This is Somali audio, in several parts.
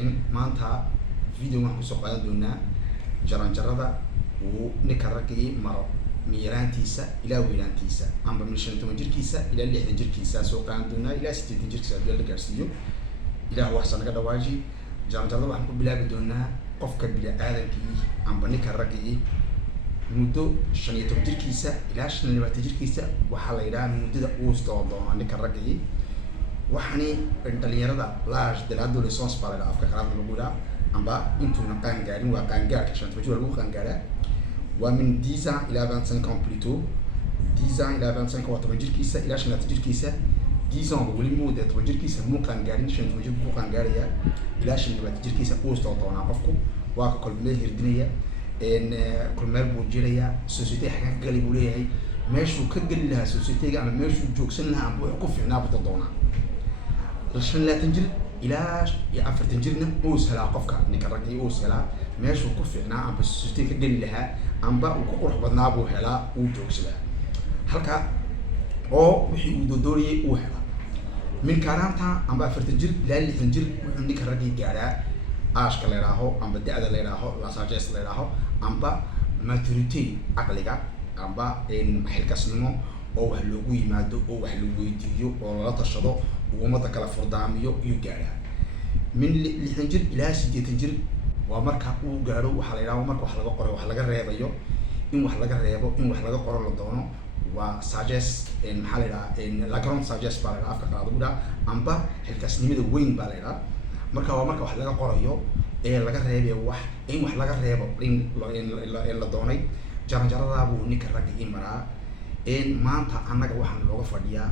in maanta video waxaan kusoo qaadan doonaa jaranjarada uu ninka raggii maro miiraantiisa ilaa weynaantiisa amba min 15 jirkiisa ilaa 60 jirkiisa soo qaadan doonaa ilaa 80 jirkiisa hadii la gaarsiiyo ilaa wax sanaga dhawaaji jaranjarada waxaan ku bilaabi doonaa qofka bini'aadamkii amba ninka raggii muddo 15 jirkiisa ilaa 25 jirkiisa waxaa la yiraahdaa muddada uu soo doono ninka raggii waxani dhalinyarada large de l'adolescence par la afka qaraab lagu daa amba intuu naqaan gaarin waa qaan gaarka 15 jir lagu qaan gaaraa waa min 10 ans ila 25 ans plus tôt 10 ans ila 25 ans waa jirkiisa ila 15 jirkiisa 10 ans wali muddo 10 jirkiisa muu qaan gaarin 15 jir ku qaan gaaraya ila 15 jirkiisa uu soo doona qofku waa ka kolmee hirdinaya in kulmeel buu jiraya society xagan gali buu leeyahay meeshuu ka gali lahaa society-ga ama meeshuu joogsan lahaa amba wuxuu ku fiicnaa buu doonaa 30 jir ilaa 40 jirna uu salaa qofka ninka raggii uu salaa meeshuu ku fiicnaa amba society ka gali lahaa amba uu ku qurux badnaa buu helaa uu joogsadaa halka oo wixii uu doonayay uu helaa min karanta amba 40 jir ilaa 60 jir wuxuu ninka raggii gaaraa aashka la yiraaho amba da'da la yiraaho la sagesse la yiraaho amba maturity aqliga amba in xilkasnimo oo wax loogu yimaado oo wax lagu weydiiyo oo la tashado umada kala furdaamiyo iyo gaara min 60 jir ilaa 80 jir waa marka uu gaaro waxa la yiraahdo marka wax laga qoro wax laga reebayo in wax laga reebo in wax laga qoro la doono waa sagesse in maxaa la yiraahdaa in la grande sagesse baa la afka qaado guda amba xilkasnimada weyn baa la yiraahdaa marka waa marka wax laga qorayo ee laga reebayo wax in wax laga reebo in la doonay jaranjarada buu ninka ragga maraa in maanta anaga waxaan looga fadhiyaa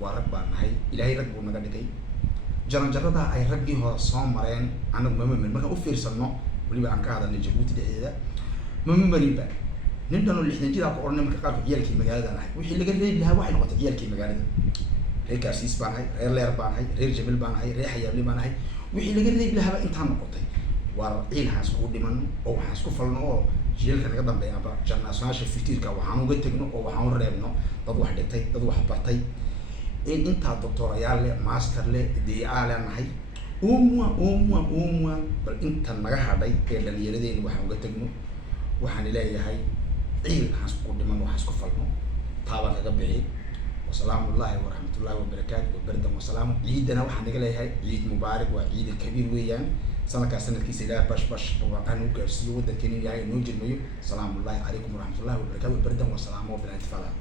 waa rag baan nahay ilaahay rag buu naga dhigay jaranjarada ay raggii hore soo mareen anagu marka u fiirsano waliba aan ka hadalnay Djibouti dhexdeeda mamariba nin dhan oo 60 jir ah oo ornay marka qaar ciyalkii magaalada nahay wixii laga reebi lahaa waxay noqotay ciyalkii magaalada reer Kaasiis baan nahay reer Leer baan nahay reer Jabil baan nahay reer Xayaabli baan nahay wixii laga reebi lahaa intaan noqotay waa ciilahaas ku dhiman oo waxaan isku falno oo jiilka naga dambeeya aba janaasaasha fikirka waxaan uga tagno oo waxaan u reebno dad wax dhigtay dad wax bartay in inta doctorayaal leh master leh DA nahay umwa bal inta naga hadhay ee dhalinyaradeen waxaan uga tagno waxaan leeyahay ciilahaas ku dhiman waxaan isku falno taaba laga bixi والسلام الله ورحمة الله وبركاته وبرد والسلام عيدنا وحنا نقول هاي عيد مبارك وعيد الكبير ويان سنة كسنة كيس لا باش وقانو كرسي وده كني يعني نوجد ميو سلام الله عليكم ورحمة الله وبركاته وبرد والسلام وبركاته